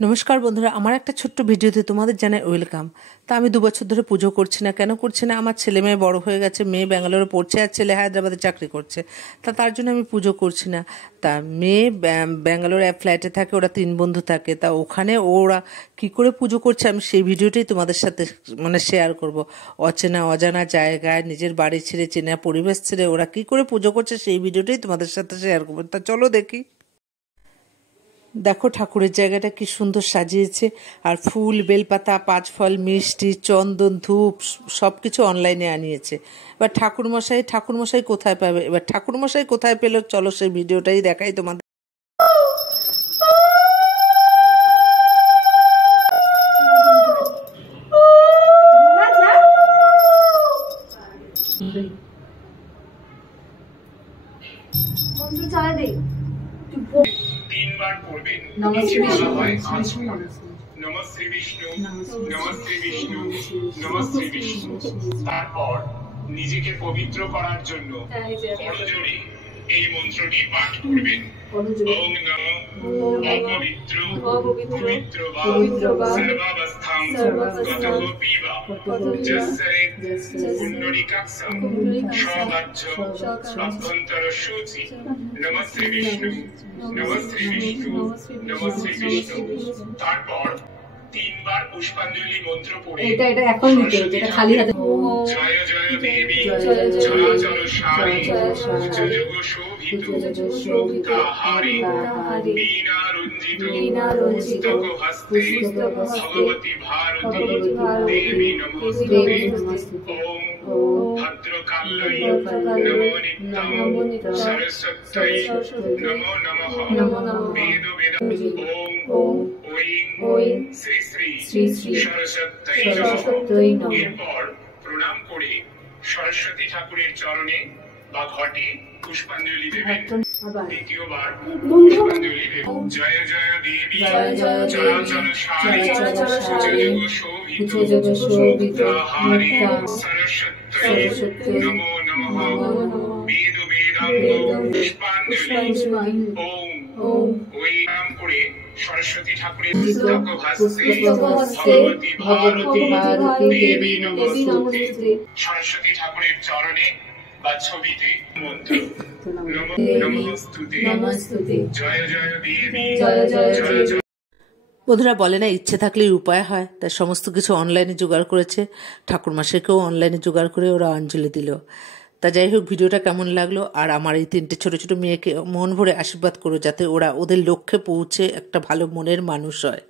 নমস্কার বন্ধুরা, আমার একটা ছোট্ট ভিডিওতে তোমাদের জানাই ওয়েলকাম। তা আমি 2 বছর ধরে পুজো করছি না। কেন করছি না? আমার ছেলে মেয়ে বড় হয়ে গেছে, মেয়ে ব্যাঙ্গালোরে পড়ছে আর ছেলে হায়দ্রাবাদে চাকরি করছে। তার জন্য আমি পুজো করছি না। তা মেয়ে ব্যাঙ্গালোরে ফ্ল্যাটে থাকে, ওরা 3 বন্ধু থাকে। তা ওখানে ওরা কি করে পুজো করছে আমি সেই ভিডিওটাই তোমাদের সাথে শেয়ার করব। অচেনা অজানা জায়গায় নিজের বাড়ি ছেড়ে, চেনা পরিবেশ ছেড়ে ওরা কি করে পুজো করছে সেই ভিডিওটাই তোমাদের সাথে শেয়ার করবো। তা চলো দেখি। দেখো ঠাকুরের জায়গাটা কি সুন্দর সাজিয়েছে, আর ফুল, বেলপাতা, 5 ফল, মিষ্টি, চন্দন, ধূপ সব কিছু অনলাইনে আনিয়েছে। এবার ঠাকুরমশাই কোথায় পাবে? এবার ঠাকুরমশাই কোথায় পেলো চলো সেই ভিডিওটাই দেখাই তোমাদের। তিনবার পড়বেন। নিচে বলা হয় আচমন। নমঃ শ্রী বিষ্ণু, নমঃ শ্রী বিষ্ণু, নমঃ শ্রী বিষ্ণু। তারপর নিজেকে পবিত্র করার জন্য করজোড়ে এই মন্ত্রটি পাঠ করবেন। ওম নমঃ অপবিত্র পবিত্র বা সর্বাবস্থাং গতঃ পিবা যস্যরে পুণ্ডরীকাক্ষং স্ববাচ্য অভ্যন্তর শুচি। নমঃ শ্রী বিষ্ণু, নমঃ শ্রী বিষ্ণু, নমঃ শ্রী বিষ্ণু। তারপর 3বার পুষ্পাঞ্জলি মন্ত্র পড়ে এটা এখন দিতে হবে, এটা খালি হাতে। জয় জয় দেবী চরাচর সারি যোগ শোভিত মুক্তাহারি বীণা রঞ্জিত পুস্তক হস্তে ভগবতী ভারতী দেবী নমস্তুতে। ওম ভদ্রকাল্যৈ নমো নিত্যং সরস্বত্যৈ নমো নমঃ বেদ বেদ। ওম ঐং শ্রী শ্রী সরস্বত্যৈ নমঃ। এরপর প্রণাম করে সরস্বতী ঠাকুরের চরণে বা ঘটে পুষ্পাঞ্জলি দেবেন। দ্বিতীয়বার পুষ্পাঞ্জলি দেবেন। জয় জয় দেবী চরাচর সারি যোগ শোভিত মুক্তাহারি সরস্বত্যৈ নমো নমঃ বেদ বেদাঙ্গ পুষ্পাঞ্জলি। ওম ওই নাম করে সরস্বতী ঠাকুরের পুস্তক হস্তে ভগবতী ভারতী দেবী নমস্তুতে। সরস্বতী ঠাকুরের চরণে বা ছবিতে মন্ত্র নমস্তুতে জয় জয় দেবী জয়। বন্ধুরা বলে না, ইচ্ছে থাকলেই উপায় হয়। তাই সমস্ত কিছু অনলাইনে জোগাড় করেছে। ঠাকুরমশাইকেও অনলাইনে জোগাড় করে ওরা অঞ্জলি দিল। তা যাই হোক, ভিডিওটা কেমন লাগলো, আর আমার এই 3টে ছোট ছোট মেয়েকে মন ভরে আশীর্বাদ করো যাতে ওরা ওদের লক্ষ্যে পৌঁছে একটা ভালো মনের মানুষ হয়।